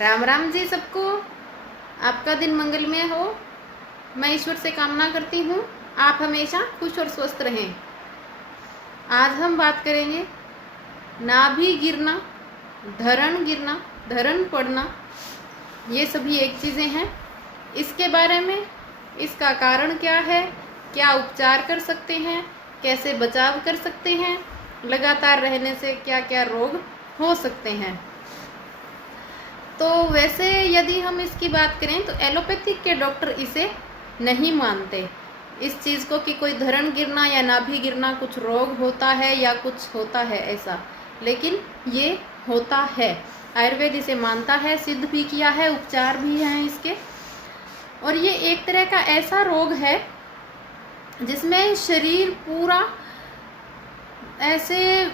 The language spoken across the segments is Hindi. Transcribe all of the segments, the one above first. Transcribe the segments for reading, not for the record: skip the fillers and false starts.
राम राम जी सबको। आपका दिन मंगलमय हो। मैं ईश्वर से कामना करती हूँ आप हमेशा खुश और स्वस्थ रहें। आज हम बात करेंगे नाभि गिरना, धरण पड़ना, ये सभी एक चीज़ें हैं। इसके बारे में, इसका कारण क्या है, क्या उपचार कर सकते हैं, कैसे बचाव कर सकते हैं, लगातार रहने से क्या क्या रोग हो सकते हैं। तो वैसे यदि हम इसकी बात करें तो एलोपैथिक के डॉक्टर इसे नहीं मानते, इस चीज़ को कि कोई धरण गिरना या नाभि गिरना कुछ रोग होता है या कुछ होता है ऐसा, लेकिन ये होता है। आयुर्वेद इसे मानता है, सिद्ध भी किया है, उपचार भी हैं इसके। और ये एक तरह का ऐसा रोग है जिसमें शरीर पूरा ऐसे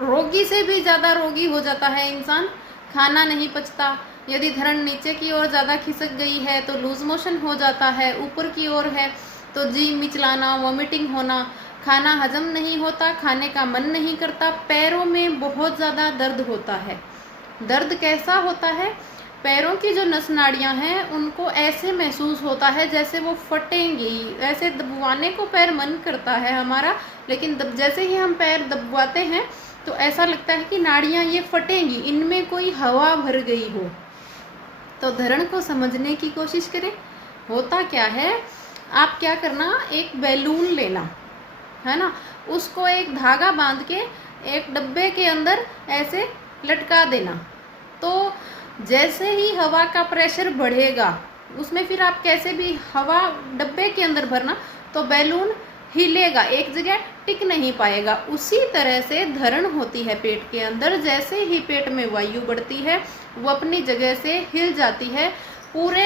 रोगी से भी ज़्यादा रोगी हो जाता है इंसान। खाना नहीं पचता, यदि धरण नीचे की ओर ज़्यादा खिसक गई है तो लूज मोशन हो जाता है, ऊपर की ओर है तो जी मिचलाना, वॉमिटिंग होना, खाना हजम नहीं होता, खाने का मन नहीं करता, पैरों में बहुत ज़्यादा दर्द होता है। दर्द कैसा होता है, पैरों की जो नस नाड़ियाँ हैं उनको ऐसे महसूस होता है जैसे वो फटेंगी। ऐसे दबवाने को पैर मन करता है हमारा, लेकिन जैसे ही हम पैर दबवाते हैं तो ऐसा लगता है कि नाड़ियाँ ये फटेंगी, इनमें कोई हवा भर गई हो। तो धरण को समझने की कोशिश करें। होता क्या है, आप क्या करना, एक बैलून लेना है ना, उसको एक धागा बांध के एक डब्बे के अंदर ऐसे लटका देना। तो जैसे ही हवा का प्रेशर बढ़ेगा उसमें, फिर आप कैसे भी हवा डब्बे के अंदर भरना तो बैलून हिलेगा, एक जगह टिक नहीं पाएगा। उसी तरह से धरण होती है पेट के अंदर। जैसे ही पेट में वायु बढ़ती है वो अपनी जगह से हिल जाती है। पूरे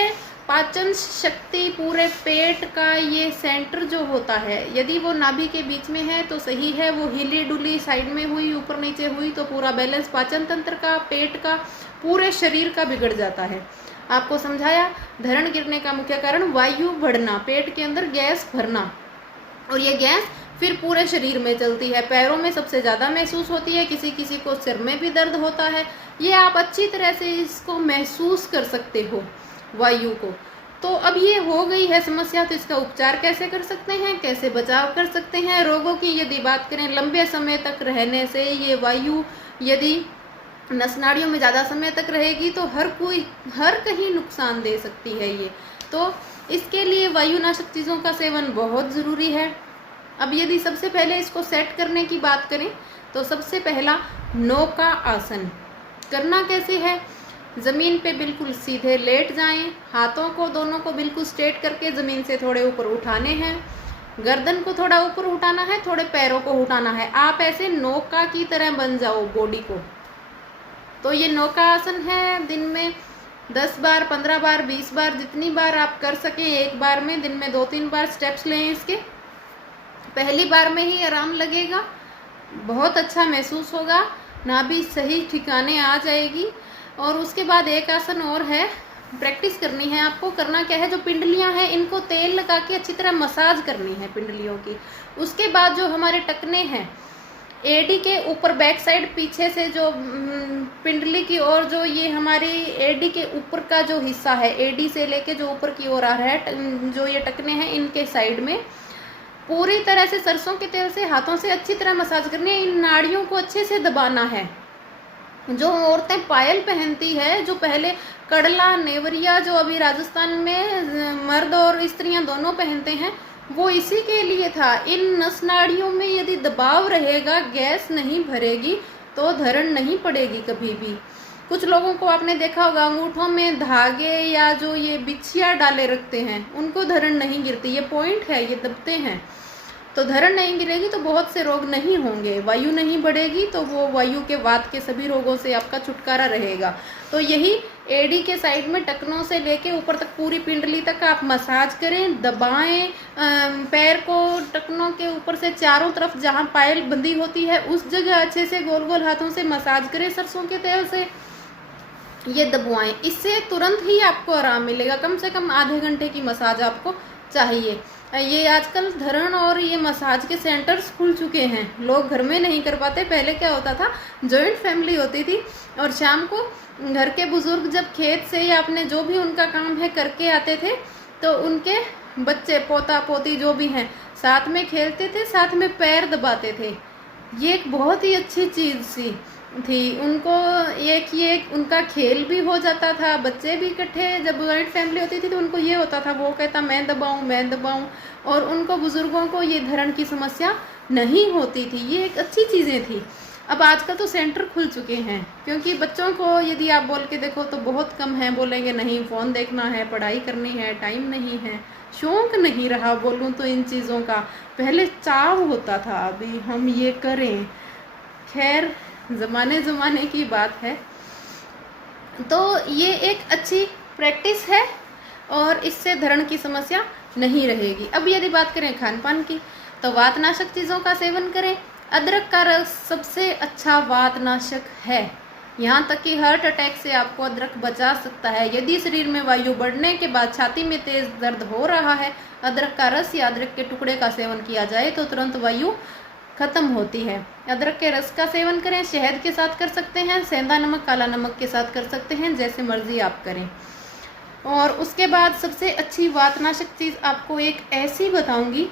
पाचन शक्ति, पूरे पेट का ये सेंटर जो होता है, यदि वो नाभि के बीच में है तो सही है, वो हिली डुली साइड में हुई, ऊपर नीचे हुई तो पूरा बैलेंस पाचन तंत्र का, पेट का, पूरे शरीर का बिगड़ जाता है। आपको समझाया, धरण गिरने का मुख्य कारण वायु बढ़ना, पेट के अंदर गैस भरना, और ये गैस फिर पूरे शरीर में चलती है। पैरों में सबसे ज़्यादा महसूस होती है, किसी किसी को सिर में भी दर्द होता है। ये आप अच्छी तरह से इसको महसूस कर सकते हो, वायु को। तो अब ये हो गई है समस्या, तो इसका उपचार कैसे कर सकते हैं, कैसे बचाव कर सकते हैं। रोगों की यदि बात करें, लंबे समय तक रहने से ये वायु यदि नस नाड़ियों में ज़्यादा समय तक रहेगी तो हर कहीं नुकसान दे सकती है ये। तो इसके लिए वायुनाशक चीज़ों का सेवन बहुत ज़रूरी है। अब यदि सबसे पहले इसको सेट करने की बात करें तो सबसे पहला नौका आसन करना कैसे है। ज़मीन पे बिल्कुल सीधे लेट जाएं, हाथों को दोनों को बिल्कुल स्ट्रेट करके ज़मीन से थोड़े ऊपर उठाने हैं, गर्दन को थोड़ा ऊपर उठाना है, थोड़े पैरों को उठाना है। आप ऐसे नौका की तरह बन जाओ बॉडी को। तो ये नौका आसन है। दिन में 10 बार, 15 बार, 20 बार, जितनी बार आप कर सकें, एक बार में दिन में 2-3 बार स्टेप्स लें इसके। पहली बार में ही आराम लगेगा, बहुत अच्छा महसूस होगा, नाभि सही ठिकाने आ जाएगी। और उसके बाद एक आसन और है, प्रैक्टिस करनी है आपको। करना क्या है, जो पिंडलियां हैं इनको तेल लगा के अच्छी तरह मसाज करनी है पिंडलियों की। उसके बाद जो हमारे टखने हैं, एडी के ऊपर बैक साइड पीछे से जो पिंडली की ओर, जो ये हमारी एडी के ऊपर का जो हिस्सा है, एडी से लेके जो ऊपर की ओर आ रहा है, जो ये टखने हैं इनके साइड में पूरी तरह से सरसों के तेल से हाथों से अच्छी तरह मसाज करनी है। इन नाड़ियों को अच्छे से दबाना है। जो औरतें पायल पहनती है, जो पहले कड़ला, नेवरिया, जो अभी राजस्थान में मर्द और स्त्रियां दोनों पहनते हैं, वो इसी के लिए था। इन नस नाड़ियों में यदि दबाव रहेगा, गैस नहीं भरेगी तो धरण नहीं पड़ेगी कभी भी। कुछ लोगों को आपने देखा होगा, अंगूठों में धागे या जो ये बिछिया डाले रखते हैं, उनको धरण नहीं गिरती। ये पॉइंट है, ये दबते हैं। तो धरण नहीं गिरेगी तो बहुत से रोग नहीं होंगे। वायु नहीं बढ़ेगी तो वो वायु के वात के सभी रोगों से आपका छुटकारा रहेगा। तो यही एडी के साइड में टखनों से लेके ऊपर तक पूरी पिंडली तक आप मसाज करें, दबाएं। पैर को टखनों के ऊपर से चारों तरफ जहां पायल बंधी होती है उस जगह अच्छे से गोल गोल हाथों से मसाज करें, सरसों के तेल से ये दबवाएं। इससे तुरंत ही आपको आराम मिलेगा। कम से कम आधे घंटे की मसाज आपको चाहिए। ये आजकल धरण और ये मसाज के सेंटर्स खुल चुके हैं, लोग घर में नहीं कर पाते। पहले क्या होता था, जॉइंट फैमिली होती थी और शाम को घर के बुजुर्ग जब खेत से या अपने जो भी उनका काम है करके आते थे, तो उनके बच्चे पोता पोती जो भी हैं साथ में खेलते थे, साथ में पैर दबाते थे। ये एक बहुत ही अच्छी चीज़ सी थी। उनको ये उनका खेल भी हो जाता था, बच्चे भी इकट्ठे, जब जॉइंट फैमिली होती थी तो उनको ये होता था, वो कहता मैं दबाऊं, और उनको बुजुर्गों को ये धरण की समस्या नहीं होती थी। ये एक अच्छी चीज़ें थी। अब आजकल तो सेंटर खुल चुके हैं, क्योंकि बच्चों को यदि आप बोल के देखो तो बहुत कम है, बोलेंगे नहीं फ़ोन देखना है, पढ़ाई करनी है, टाइम नहीं है, शौक़ नहीं रहा बोलूँ तो इन चीज़ों का। पहले चाव होता था अभी हम ये करें। खैर ज़माने की बात है। तो ये एक अच्छी प्रैक्टिस है और इससे धरण की समस्या नहीं रहेगी। अब यदि बात करें खान पान की, तो वातनाशक चीज़ों का सेवन करें। अदरक का रस सबसे अच्छा वातनाशक है। यहाँ तक कि हार्ट अटैक से आपको अदरक बचा सकता है। यदि शरीर में वायु बढ़ने के बाद छाती में तेज दर्द हो रहा है, अदरक का रस या अदरक के टुकड़े का सेवन किया जाए तो तुरंत वायु खत्म होती है। अदरक के रस का सेवन करें, शहद के साथ कर सकते हैं, सेंधा नमक, काला नमक के साथ कर सकते हैं, जैसे मर्जी आप करें। और उसके बाद सबसे अच्छी वातनाशक चीज़ आपको एक ऐसी बताऊंगी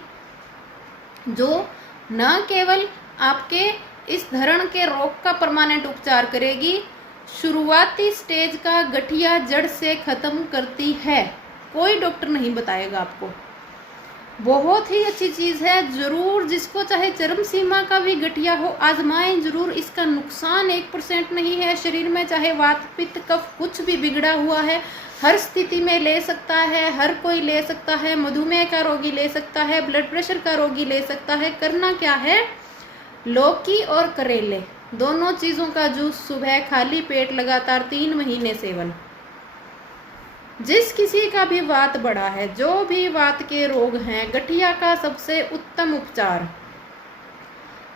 जो न केवल आपके इस धरण के रोग का परमानेंट उपचार करेगी, शुरुआती स्टेज का गठिया जड़ से खत्म करती है। कोई डॉक्टर नहीं बताएगा आपको। बहुत ही अच्छी चीज़ है। ज़रूर जिसको चाहे चरम सीमा का भी गठिया हो, आजमाएं ज़रूर। इसका नुकसान 1% नहीं है शरीर में। चाहे वात पित्त कफ कुछ भी बिगड़ा हुआ है, हर स्थिति में ले सकता है, हर कोई ले सकता है। मधुमेह का रोगी ले सकता है, ब्लड प्रेशर का रोगी ले सकता है। करना क्या है, लौकी और करेले दोनों चीज़ों का जूस सुबह खाली पेट लगातार 3 महीने सेवन। जिस किसी का भी वात बढ़ा है, जो भी वात के रोग हैं, गठिया का सबसे उत्तम उपचार।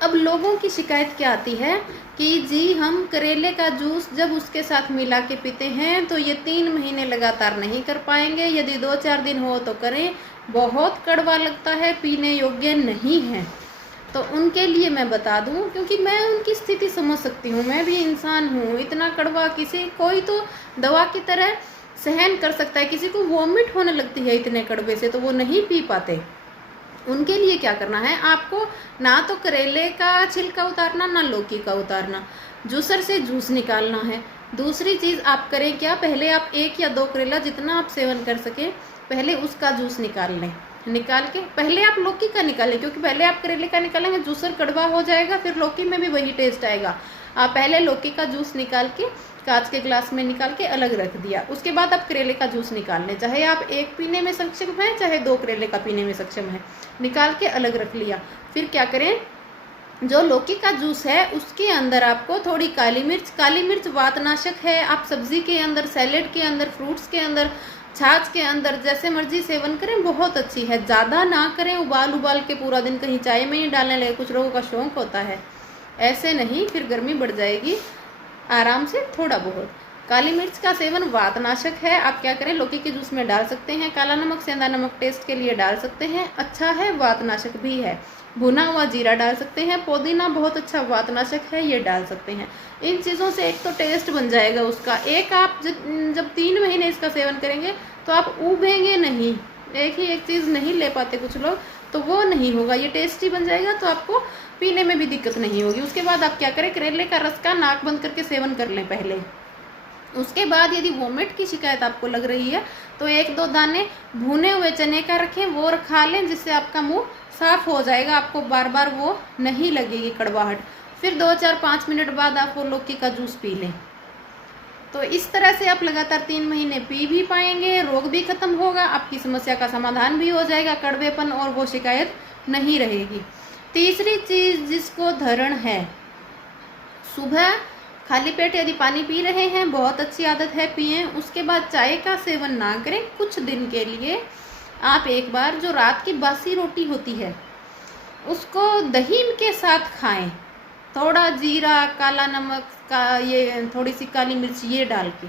अब लोगों की शिकायत क्या आती है कि जी हम करेले का जूस जब उसके साथ मिला के पीते हैं तो ये 3 महीने लगातार नहीं कर पाएंगे, यदि 2-4 दिन हो तो करें, बहुत कड़वा लगता है, पीने योग्य नहीं है। तो उनके लिए मैं बता दूं, क्योंकि मैं उनकी स्थिति समझ सकती हूँ, मैं भी इंसान हूँ। इतना कड़वा कोई तो दवा की तरह सहन कर सकता है, किसी को वॉमिट होने लगती है इतने कड़वे से, तो वो नहीं पी पाते। उनके लिए क्या करना है, आपको ना तो करेले का छिलका उतारना, ना लौकी का उतारना, जूसर से जूस निकालना है। दूसरी चीज़ आप करें क्या, पहले आप 1 या 2 करेला जितना आप सेवन कर सकें, पहले उसका जूस निकाल लें। निकाल के पहले आप लौकी का निकालें, क्योंकि पहले आप करेले का निकालेंगे जूसर कड़वा हो जाएगा, फिर लौकी में भी वही टेस्ट आएगा। आप पहले लौकी का जूस निकाल के कांच के ग्लास में निकाल के अलग रख दिया, उसके बाद आप करेले का जूस निकाल लें। चाहे आप 1 पीने में सक्षम हैं, चाहे 2 करेले का पीने में सक्षम है, निकाल के अलग रख लिया। फिर क्या करें, जो लौकी का जूस है उसके अंदर आपको थोड़ी काली मिर्च वातनाशक है। आप सब्जी के अंदर, सैलेड के अंदर, फ्रूट्स के अंदर, छाछ के अंदर जैसे मर्जी सेवन करें, बहुत अच्छी है। ज़्यादा ना करें, उबाल के पूरा दिन कहीं चाय में ही डालने लगे, कुछ लोगों का शौक होता है, ऐसे नहीं, फिर गर्मी बढ़ जाएगी। आराम से थोड़ा बहुत। काली मिर्च का सेवन वातनाशक है। आप क्या करें, लौकी के जूस में डाल सकते हैं, काला नमक, सेंधा नमक टेस्ट के लिए डाल सकते हैं, अच्छा है, वातनाशक भी है। भुना हुआ जीरा डाल सकते हैं, पुदीना बहुत अच्छा वातनाशक है, ये डाल सकते हैं। इन चीज़ों से एक तो टेस्ट बन जाएगा उसका। एक आप जब 3 महीने इसका सेवन करेंगे तो आप उबेंगे नहीं। एक चीज़ नहीं ले पाते कुछ लोग, तो वो नहीं होगा, ये टेस्टी बन जाएगा, तो आपको पीने में भी दिक्कत नहीं होगी। उसके बाद आप क्या करें, करेले का रस का नाक बंद करके सेवन कर लें पहले। उसके बाद यदि वोमिट की शिकायत आपको लग रही है तो 1-2 दाने भुने हुए चने का रखें, वो खा लें, जिससे आपका मुंह साफ हो जाएगा, आपको बार बार वो नहीं लगेगी कड़वाहट। फिर 2-4-5 मिनट बाद आप वो लौकी का जूस पी लें। तो इस तरह से आप लगातार 3 महीने पी भी पाएंगे, रोग भी खत्म होगा, आपकी समस्या का समाधान भी हो जाएगा, कड़वेपन और वो शिकायत नहीं रहेगी। तीसरी चीज़ जिसको धरण है, सुबह खाली पेट यदि पानी पी रहे हैं, बहुत अच्छी आदत है, पिएं। उसके बाद चाय का सेवन ना करें कुछ दिन के लिए। आप एक बार जो रात की बासी रोटी होती है उसको दही के साथ खाएं, थोड़ा जीरा, काला नमक का, ये थोड़ी सी काली मिर्च ये डाल के।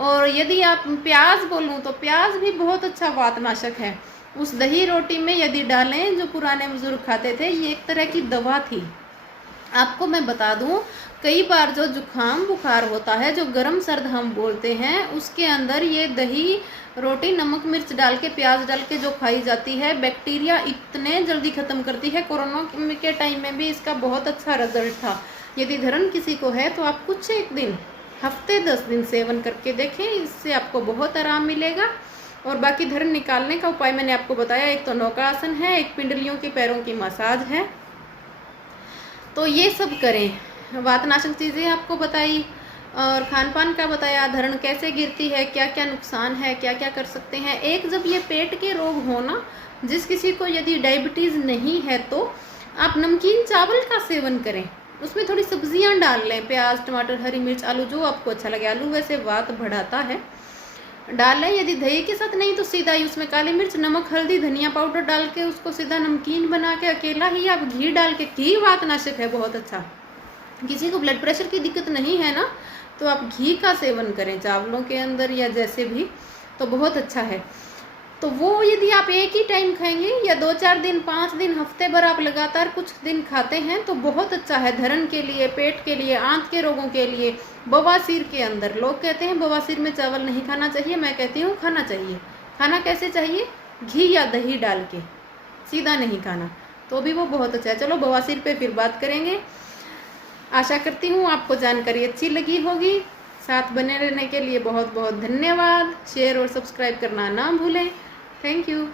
और यदि आप प्याज बोलूँ तो प्याज भी बहुत अच्छा वातनाशक है। उस दही रोटी में यदि डालें, जो पुराने बुजुर्ग खाते थे, ये एक तरह की दवा थी। आपको मैं बता दूं, कई बार जो जुखाम बुखार होता है, जो गर्म सर्द हम बोलते हैं, उसके अंदर ये दही रोटी नमक मिर्च डाल के प्याज डाल के जो खाई जाती है, बैक्टीरिया इतने जल्दी ख़त्म करती है। कोरोना के टाइम में भी इसका बहुत अच्छा रिजल्ट था। यदि धरण किसी को है तो आप कुछ एक दिन, हफ्ते 10 दिन सेवन करके देखें, इससे आपको बहुत आराम मिलेगा। और बाकी धरण निकालने का उपाय मैंने आपको बताया, एक तो नौकासन है, एक पिंडलियों की पैरों की मसाज है। तो ये सब करें। वातनाशक चीज़ें आपको बताई और खान पान का बताया, धरण कैसे गिरती है, क्या क्या नुकसान है, क्या क्या कर सकते हैं। एक, जब ये पेट के रोग हो ना, जिस किसी को यदि डायबिटीज़ नहीं है तो आप नमकीन चावल का सेवन करें, उसमें थोड़ी सब्जियां डाल लें, प्याज टमाटर हरी मिर्च आलू, जो आपको अच्छा लगे। आलू वैसे वात बढ़ाता है, डाल लें। यदि दही के साथ नहीं तो सीधा ही उसमें काली मिर्च नमक हल्दी धनिया पाउडर डाल के उसको सीधा नमकीन बना के अकेला ही आप घी डाल के, घी वातनाशक है बहुत अच्छा। किसी को ब्लड प्रेशर की दिक्कत नहीं है ना, तो आप घी का सेवन करें चावलों के अंदर या जैसे भी, तो बहुत अच्छा है। तो वो यदि आप एक ही टाइम खाएंगे या 2-4 दिन 5 दिन हफ्ते भर आप लगातार कुछ दिन खाते हैं तो बहुत अच्छा है, धरण के लिए, पेट के लिए, आंत के रोगों के लिए, बवासीर के अंदर। लोग कहते हैं बवासीर में चावल नहीं खाना चाहिए, मैं कहती हूँ खाना चाहिए। खाना कैसे चाहिए? घी या दही डाल के, सीधा नहीं खाना, तो भी वो बहुत अच्छा है। चलो बवासीर पे फिर बात करेंगे। आशा करती हूँ आपको जानकारी अच्छी लगी होगी। साथ बने रहने के लिए बहुत बहुत धन्यवाद। शेयर और सब्सक्राइब करना ना भूलें। Thank you.